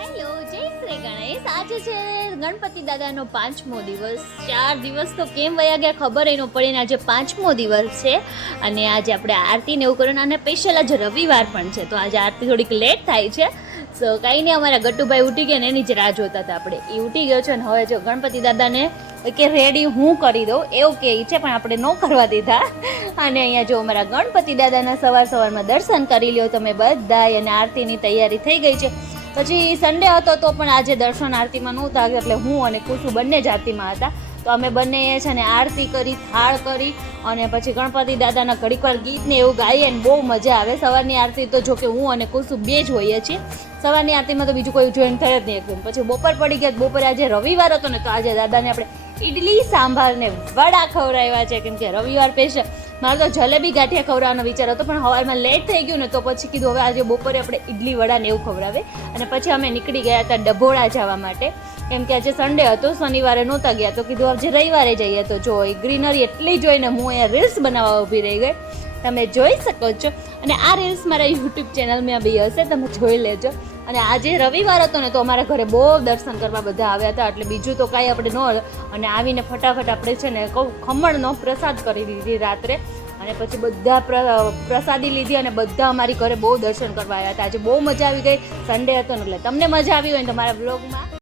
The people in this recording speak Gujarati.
હેલો, જય શ્રી ગણેશ. આજે છે ગણપતિ દાદાનો 5મો દિવસ. 4 દિવસ તો કેમ વયા ગયા ખબર ય ન પડી ને આજે 5મો દિવસ છે અને આજે આપણે આરતી ને એવું કરવાનું અને સ્પેશિયલ આજે રવિવાર પણ છે તો આજે આરતી થોડીક લેટ થાય છે. સો કાંઈ નહીં, અમારા ગટ્ટુભાઈ ઉઠી ગયા ને એની જ રાહ જોતા હતા આપણે. એ ઉઠી ગયો છે ને હવે જો ગણપતિ દાદાને કે રેડી હું કરી દઉં એવું કહે છે પણ આપણે ન કરવા દીધા. અને અહીંયા જો અમારા ગણપતિ દાદાના સવારમાં દર્શન કરી લ્યો તમે બધા અને આરતીની તૈયારી થઈ ગઈ છે. પછી સન્ડે હતો તો પણ આજે દર્શન આરતીમાં નહોતા એટલે હું અને કુસુ બંને જ આરતીમાં હતા. તો અમે બંને છે ને આરતી કરી, થાળ કરી અને પછી ગણપતિ દાદાના ઘડીકવાર ગીત ને એવું ગાઈએ ને બહુ મજા આવે. સવારની આરતી તો જો કે હું અને કુસુ બે જ હોઈએ છીએ. સવારની આરતીમાં તો બીજું કોઈ જોઈન થાય જ નહીં એકદમ. પછી બપોર પડી ગયા, બપોરે આજે રવિવાર હતો ને તો આજે દાદાને આપણે ઇડલી સાંભાર ને વડા ખવડાવ્યા છે કેમ કે રવિવાર સ્પેશિયલ. મારે તો જલેબી ગાંઠિયા ખવડાવવાનો વિચાર હતો પણ સવારમાં લેટ થઈ ગયું ને તો પછી કીધું હવે આજે બપોરે આપણે ઇડલી વડા ને એવું ખવડાવે. અને પછી અમે નીકળી ગયા હતા ડભોળા જવા માટે કેમ કે આજે સન્ડે હતો, શનિવારે નહોતા ગયા તો કીધું આજે રવિવારે જઈએ. તો જો ગ્રીનરી એટલી જોઈને હું અહીંયા રીલ્સ બનાવવા ઊભી રહી ગઈ, તમે જોઈ શકો છો. અને આ રીલ્સ મારા યુટ્યુબ ચેનલમાં બી હશે, તમે જોઈ લેજો. અને આજે રવિવાર હતો ને તો અમારા ઘરે બહુ દર્શન કરવા બધા આવ્યા હતા એટલે બીજું તો કાંઈ આપણે ન. અને આવીને ફટાફટ આપણે છે ને ખમણનો પ્રસાદ કરી દીધી રાત્રે અને પછી બધા પ્રસાદી લીધી અને બધા અમારી ઘરે બહુ દર્શન કરવા આવ્યા હતા. આજે બહુ મજા આવી ગઈ. સન્ડે હતો ને એટલે તમને મજા આવી હોય ને તો મારા બ્લોગમાં